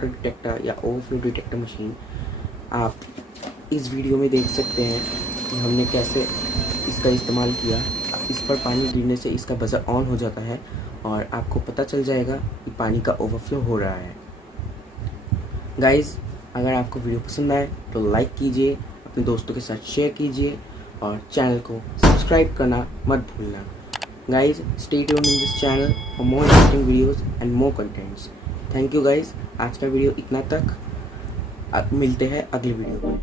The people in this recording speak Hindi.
वाटर डिटेक्टर या ओवरफ्लो डिटेक्टर मशीन आप इस वीडियो में देख सकते हैं कि हमने कैसे इसका इस्तेमाल किया। इस पर पानी गिरने से इसका बज़र ऑन हो जाता है और आपको पता चल जाएगा कि पानी का ओवरफ्लो हो रहा है। गाइज़, अगर आपको वीडियो पसंद आए तो लाइक कीजिए, अपने दोस्तों के साथ शेयर कीजिए और चैनल को सब्सक्राइब करना मत भूलना। Guys, stay tuned in this channel for more interesting videos and more contents. Thank you guys, आज का वीडियो इतना तक। अब मिलते हैं अगले वीडियो में।